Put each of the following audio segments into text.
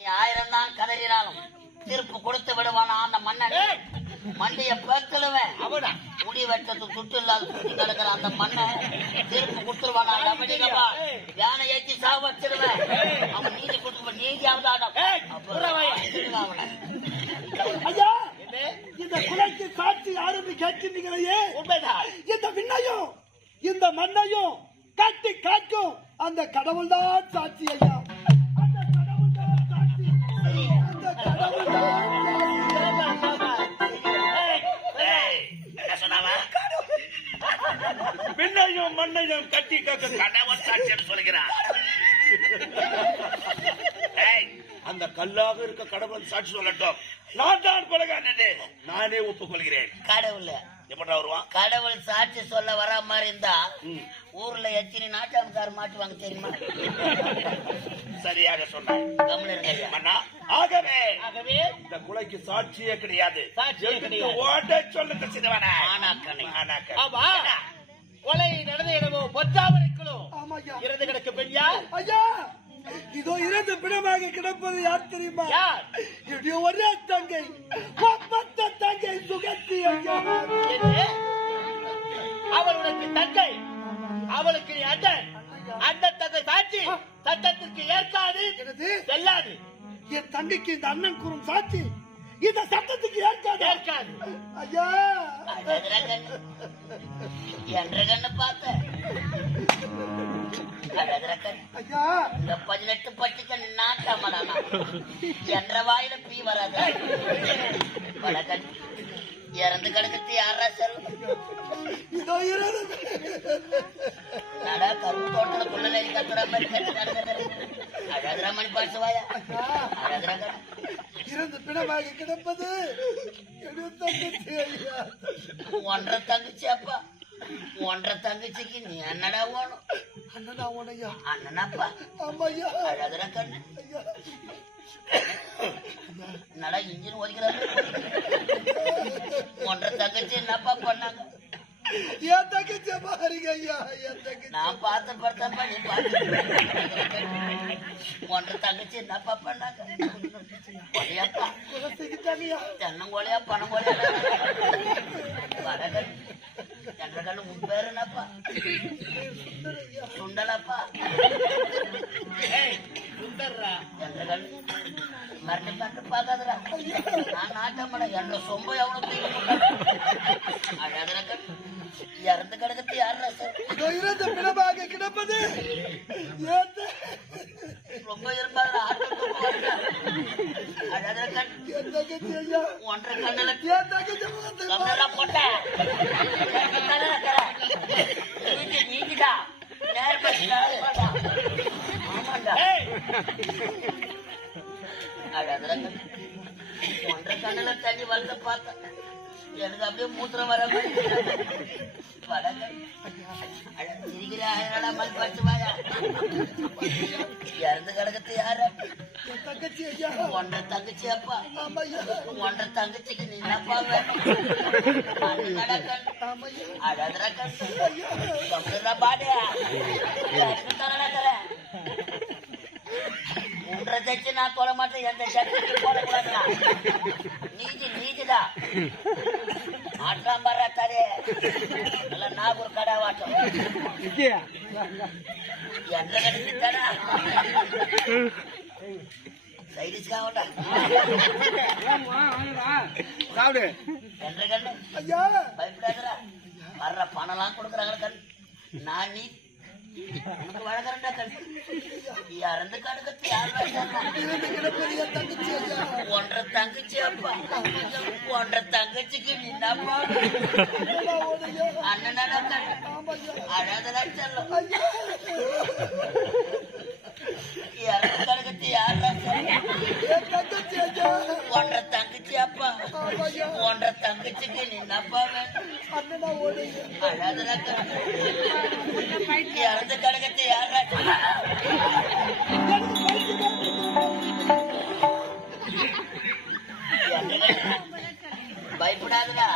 1000 தான் கதறினாலும் தீர்ப்பு கொடுத்து விடுவானா அந்த மன்னன்? மண்டைய பேத்துடுவேன். முடி வெட்டத்து துட்டு இல்லாத சுட்டு கிடக்கிற அந்த மன்னன் தீர்ப்பு கொடுத்துருவானா? யானை ஏற்றி சாவு வச்சிருவேன். அவன் நீதி கொடுத்து நீதியாவது ஐயா, இந்த குலைக்கு சாட்சி யாருன்னு கேட்கிறீங்களே, உண்மைதான். இந்த விண்ணையும் இந்த மண்ணையும் கட்டி காக்கும் அந்த கடவுள் தான் சாட்சி. ஐயா, அந்த கடவுள் தான் சாட்சி. அந்த கடவுள் தான் விண்ணையும் மண்ணையும் கட்டி காக்க கடவுள் சாட்சி சொல்கிறார். அந்த கல்லாக இருக்க கடவுள் சாட்சி சொல்லட்டும். நான் தான் கொலைகாரன் நானே ஒப்புக்கொள்கிறேன். கடவுள் எப்படா வருவான்? கடவுள் சாட்சி சொல்ல வர மாதிரி இருந்தா ஊர்ல எத்தனை நாட்டாமக்கார மாட்டுவாங்க தெரியுமா? சரியாக சொன்னாய். ஆகவே இந்த கொலைக்கு சாட்சியே கிடையாது. ஓட்ட சொல்லுங்க சிறுவன. கொலை நடந்த இடமோ பொத்தாமரைக்குளோ இறந்து கிடக்க பெண்யா? ஐயா, இதோ இறந்து பிணமாக கிடப்பது யார் தெரியுமா? என்னுடைய ஒரே தங்கை, ஒப்பந்த தங்கை சுகத்தி. அவள் உனக்கு தங்கை, அவளுக்கு அண்ணன். அந்த தங்கை சாட்சி சட்டத்திற்கு ஏற்காது, செல்லாது. என் தங்கைக்கு இந்த அண்ணன் கூறும் சாட்சி இந்த சட்டத்துக்கு ஏற்காது. ஐயா, என்ற கண்ணு பார்த்த ஐயா, இந்த 18 பட்டுக்க நாட்டாமடானா என்ற வாயில பீ வராது. வடக்கன் இறந்து கிடக்கிறது யாரா செல்லும்? இதோ இறந்து நடா கரும்பு தோட்டத்துல குள்ள கத்துற மாதிரி அழகுற மணி பாட்டு வாயா. அழகுற இறந்து பிணமாக கிடப்பது ஒன்றரை தங்கச்சி. அப்பா, ஒன்றரை தங்கச்சிக்கு நீ என்னடா ஓணும்? அண்ணனா ஓனையா? அண்ணனாப்பா. ஆமாய்யா. அழகுற கண்ணு என்னடா இன்ஜின் ஒதுக்கிறாரு? ஒன்றரை தங்கச்சி என்னப்பா பண்ணாங்க? என் தங்கச்சி பாருங்க ஐயா, என் தங்கச்சி. நான் பார்த்த பார்த்தப்பா, நீ பார்த்து ஒன்றரை தங்கச்சி என்னப்பா பண்ணாங்க? கொலையாப்பா, தென்னங்கோலையா பணம் கோலையா? வடகன் சந்திரகண்ணு உன் பேரு என்னப்பா? சுண்டலப்பா. சந்திரகண்ணு மரட்டு மரட்டு பார்க்காதரா. நான் நாட்டமாட என்ற சொம்ப எவ்வளவு அழகன் இறந்து கிடக்கிறது யாரா சார்? இறந்து பிணமாக கிடப்பது ரொம்ப இருப்பாரு. அழகன் ஒன்றரை கண்ணல போட்ட நீக்கிட்டா அழகன் ஒன்றரை கண்ணல தண்ணி வளர்ந்து பார்த்தேன். எனக்கு அப்படியே மூத்திரம் வர மாதிரி இறந்து கிடக்கிறது யாரு? ஒன்றரை தங்கச்சி. அப்பா, ஒன்றரை தங்கச்சிக்கு நீ என்னப்பா வேணும்? அழகுற கண்ணு பாடியா நடக்கிற மூன்றரை தச்சு நான் தொட மாட்டேன். எந்த சட்டத்துக்கு போடக்கூடாதுடா. நீதிடா ஆட்டாம் பாரு தரே நல்ல நாகூர் கடை வாட்டம் என்ற கடைசிட்டா சைடிஸ் காவண்டா என்ற கண்ணு பயப்படாதரா. வர்ற பணம்லாம் கொடுக்குறாங்க கண். நான் நீ உனக்கு வழங்குறா கண். இறந்து கடுக்கத்து யார்? ஒன்றரை தங்கச்சி. அப்பா, ஒன்றரை தங்கச்சிக்கு நின்னாப்பா அண்ணனா கண். அழகதான் செல்லும். இறந்து கடுக்கத்து யார்? ஒன்றரை தங்கச்சி. அப்பா, ஒன்றரை தங்கச்சிக்கு நின்னாப்பா அழகதான் கண். இறந்து கடுக்கத்து யார்? பயப்படாதா.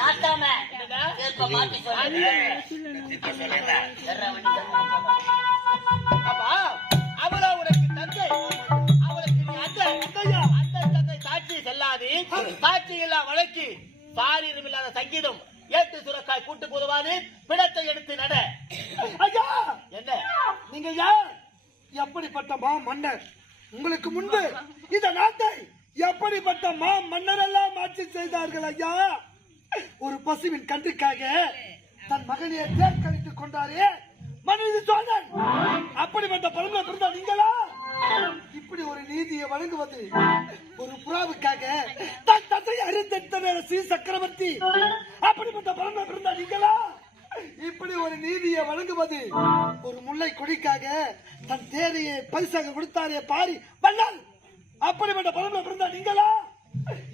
நாட்டாம தீர்ப்பை மாத்தி சொல்லு. அப்பா அவளா உனக்கு தந்தை, அவளுக்கு நீ அண்ணன் தந்தை சாட்சி செல்லாது சாட்சி இல்லா வழக்கு சாரீரம் இல்லாத சங்கீதம் ஏட்டு சுரக்காய் கூட்டு போதுவாது பிடத்தை எடுத்து நட. ஐயா என்ன நீங்க யார்? எப்படிப்பட்ட மா மன்னர்? உங்களுக்கு முன்பு இந்த நாட்டை எப்படிப்பட்ட மா மன்னர் எல்லாம் ஆட்சி செய்தார்கள் ஐயா? ஒரு பசுவின் கன்றுக்காக தன் மகனையை தேர்ந்தெடுத்துக் கொண்டாரே மனித சோழன். அப்படிப்பட்ட பரம்பரை பிறந்த நீங்களா இப்படி ஒரு நீதியை வழங்குவது? ஒரு புறாவுக்காக தன் தந்தை அறிந்த ஸ்ரீ சக்கரவர்த்தி அப்படிப்பட்ட பரம்பரை பிறந்த நீங்களா இப்படி ஒரு நீதியை வழங்குவது? ஒரு முல்லை கொடிக்காக தன் தேரையை பரிசாக கொடுத்தாரே பாரி வல்லால் அப்படிப்பட்ட பரம்பரை பிறந்த நீங்களா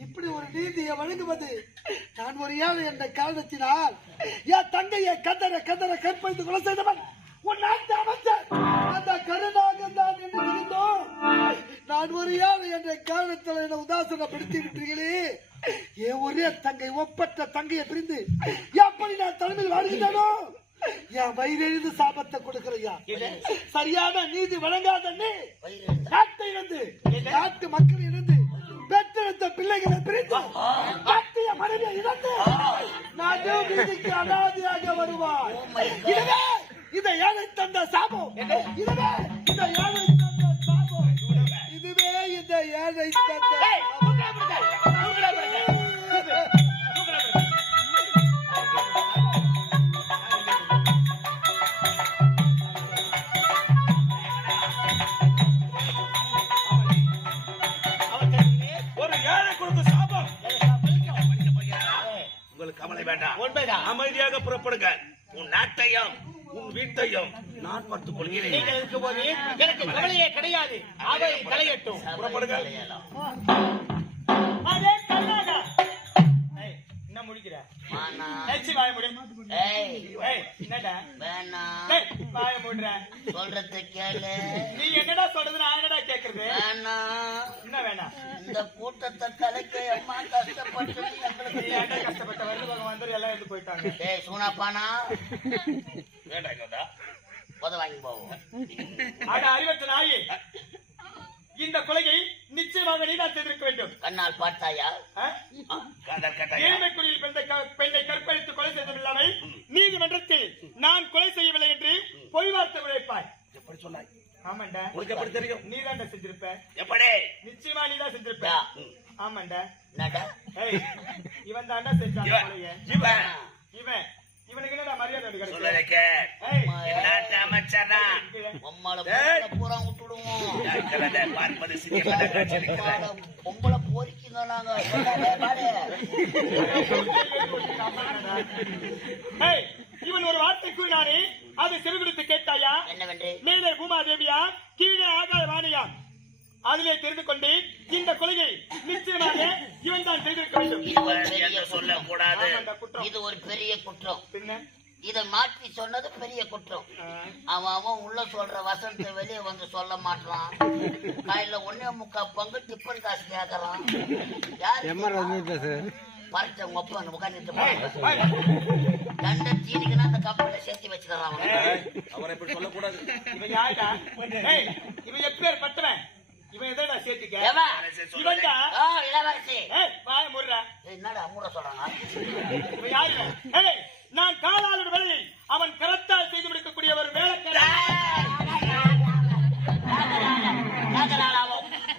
இப்படி ஒரு நீதியை வழங்குவது? நான் ஒரு ஏழை என்ற காரணத்தினால் என் தங்கையை கதற கதற கற்பழித்து கொலை செய்தவன் உன் நாட்டு அமைச்சர் அந்த கருணாக தான் என்று இருந்தோம். நான் ஒரு ஏழை என்ற காரணத்தில் என்னை உதாசனப்படுத்தி விட்டீர்களே. என் ஒரே தங்கை ஒப்பற்ற தங்கையை பிரிந்து எப்படி நான் தலைமையில் வாழ்கிறேனோ என் வயிறெழுது சாபத்தை கொடுக்கிறையா. சரியான நீதி வழங்காத நாட்டை இருந்து நாட்டு மக்கள் இருந்து பெற்றெடுத்த பிள்ளைகளை பிரித்து கட்டிய மனைவியை இழந்து நாடு வீதிக்கு அனாதையாக வருவார். இதுவே இதை ஏழை தந்த சாபம். இதுவே இதை ஏழை தந்த சாபம். இதுவே இந்த ஏழை தந்த கவலை வேண்டாம், அமைதியாக புறப்படுங்க. உன் நாட்டையும் உன் வீட்டையும் நான் பார்த்துக் கொள்கிறேன். நீங்கள் இருக்கும்போது எனக்கு கவலையே கிடையாது. அவை களையட்டும். புறப்படுங்க. அதே கண்ணாக என்ன முடிக்கிற? வாய முடி. என்னடா வாய மூடுற? சொல்றத கேளு. நீ என்னடா சொல்றது? நான் என்னடா கேக்குறது? என்ன வேணாம்? இந்த கூட்டத்தை கலைக்க அம்மா கஷ்டப்பட்டு கஷ்டப்பட்ட வருது வந்து எல்லாம் எடுத்து போயிட்டாங்க. டேய் சூனாப்பானா உத வாங்கி போவோம். ஆக அறிவற்ற நாயி, இந்த கொலையை நிச்சயமாக நீதான் செய்திருக்க வேண்டும். கண்ணால் பார்த்தாயா? ஏழ்மைக்குடியில் பெண்ணை கற்பழித்து கொலை செய்ததில்லாமை நீதிமன்றத்தில் நான் கொலை செய்யவில்லை என்று பொய் வார்த்தை உழைப்பாய். எப்படி சொன்னாய்? ஆமாண்டா. உனக்கு எப்படி தெரியும்? நீதான்டா செஞ்சிருப்ப. எப்படி? நிச்சயமா நீதான் செஞ்சிருப்ப. ஆமாண்டா. இவன் தாண்டா செஞ்சான் கொலையை. இவன் இவனுக்கு என்னடா மரியாதை பொம்பளை போரிக்கீங்க நாங்க. இவன் ஒரு வார்த்தை கூறினானே அதை செவிடுத்து கேட்டாயா? என்னவென்று? மேலே பூமாதேவியா கீழே ஆகாய வாணியா? அதிலே தெரிந்து கொண்டு இந்த கொலையை நிச்சயமாக இவன் தான் செய்திருக்க வேண்டும். சொல்லக்கூடாது. இது ஒரு பெரிய குற்றம். பின்ன இதை மாற்றி சொன்னது பெரிய குற்றம். அவன் உள்ள சொல்ற வசனத்தை வெளியே வந்து சொல்ல மாட்டான். காலையில 1.25 பங்கு டிப்பன் காசு கேட்கறான். பறிச்ச ஒப்ப உட்காந்துட்டு தண்டை தீனிக்குன்னா அந்த கப்பல சேர்த்து வச்சுக்கிறான். அவரை இப்படி சொல்லக்கூடாது. இவன் யாருடா? இவன் எப்பேர் பட்டவன்? இவன் எதா சேர்த்துக்க? இளவரசி வாய முடுற. என்னடா மூட சொல்றாங்க? இவன் யாரு? நான் காலாளர் வேலையை அவன் கரத்தால் செய்து முடிக்கக்கூடிய ஒரு வேலைக்காரன்.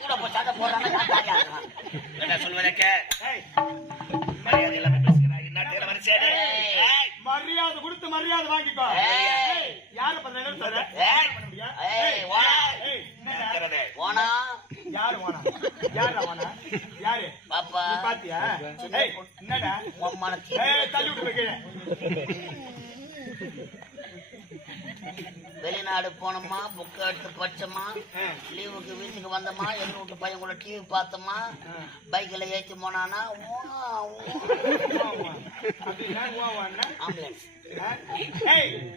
கூட போய் சண்டை போடுறாங்க. என்ன சொல்வதற்கு மரியாதை இல்லாம பேசுகிறாய். மரியாதை கொடுத்து மரியாதை வாங்கிக்கோ. யாரு சொல்ற? ஓனா யாரு? ஓனா யாரு? ஓனா யாரு? பாப்பா பாத்தியா? என்னடா தள்ளி விட்டு வெளிநாடு போனோமா, புக் எடுத்து படிச்சோமா, லீவுக்கு வீட்டுக்கு வந்தோமா, எங்க வீட்டு பையன் கூட டிவி பார்த்தோமா, பைக்ல ஏற்றி போனானா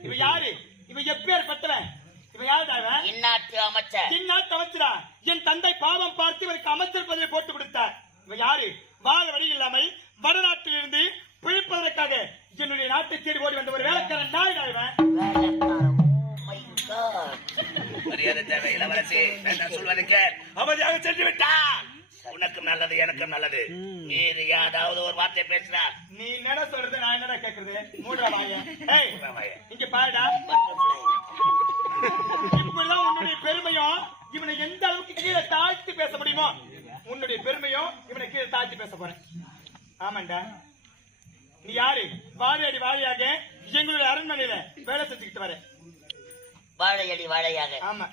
இவன் யாரு? இவன் எப்பேர் பட்டவன்? இவன் யாரு? இந்நாட்டு அமைச்சர். இந்நாட்டு அமைச்சரா? என் தந்தை பாவம் பார்த்து இவருக்கு அமைச்சர் பதவி போட்டு கொடுத்தார். இவன் யாரு? வாழ வழி இல்லாமல் வடநாட்டில் இருந்து பிழைப்பதற்காக என்னுடைய நாட்டை தேடி ஓடி வந்த ஒரு வேலைக்காரன் நாய் இவன். வேலைக்காரன். Oh my God. மரியாதை தேவை இளவரசி. நான் சொல்வதை கேள். அமைதியாக சென்று விட்டா உனக்கும் நல்லது எனக்கும் நல்லது. வேறு யாராவது ஒரு வார்த்தை பேசுறா நீ என்ன சொல்றது நான் என்னடா கேக்குறது? மூடா வாய. ஏய் இங்க பாருடா. Butterfly. இப்பெல்லாம் உன்னுடைய பெருமையும் இவனை எந்த அளவுக்கு கீழே தாழ்த்தி பேச முடியுமோ உன்னுடைய பெருமையும் இவனை கீழே தாழ்த்தி பேச போறேன். ஆமாண்டா. நீ யாரு? வாழையடி வாழையாக எங்களுடைய அரண்மனையில வேலை செஞ்சுக்கிட்டு வர. வாழையடி வாழையாக ஆமா.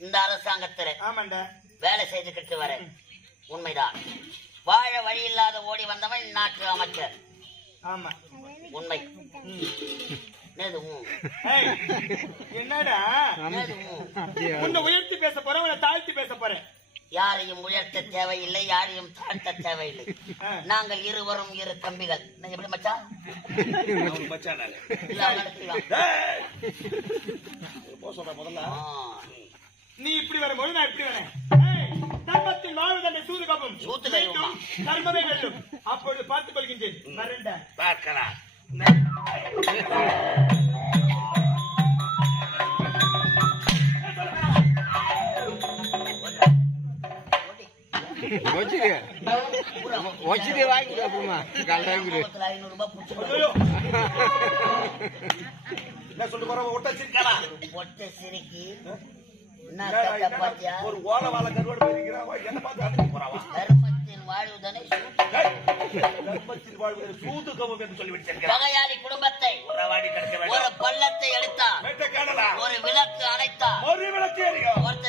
இந்த அரசாங்கத்துல ஆமாண்டா. வேலை செய்துக்கிட்டு வர. உண்மைதான். வாழ வழி இல்லாத ஓடி வந்தவன் நாட்டு அமைச்சர். ஆமா. உண்மை. ஏய், என்னடா உன்னை உயர்த்தி பேச போறேன் உன்னை தாழ்த்தி பேச போறேன். யாரையும் உயர்த்த தேவையில்லை, யாரையும் தாழ்த்த தேவையில்லை. நாங்கள் இருவரும் இரு தம்பிகள். நீங்க எப்படி மச்சான்? மச்சான் இல்ல, அவன் நடத்திடுவான். முதல்ல நீ இப்படி வரும்போது நான் இப்படி வரேன். தர்மத்தின் வாழ்வதனை சூது கப்பும் சூத்து கையுமா? தர்மமே வெல்லும். அப்பொழுது பார்த்துக் கொள்கின்றேன். வரேன்டா. பார்க்கலாம். வச்சுட்டு வாங்கி அப்புறமா கல்டாங்க 500 ரூபாய் புடிச்சு என்ன சொல்லிட்டு போற ஒட்ட சிரிக்காரா ஒட்ட சிரிக்கி என்ன கட்ட பாத்தியா? ஒரு ஓல வாழ கருவாடு போயிருக்கிறாவா என்ன பார்த்து அடிச்சு போறாவா? தர்மத்தின் வாழ்வுதனை தர்மத்தின் வாழ்வு சூது கவம் என்று சொல்லி விட்டேன். பகையாளி குடும்பத்தை உறவாடி கிடக்க ஒரு பள்ளத்தை எடுத்தார், வேண்ட காணலாம் ஒரு விளக்கு அணைத்தார், ஒரு விளக்கு எரியும் ஒருத்த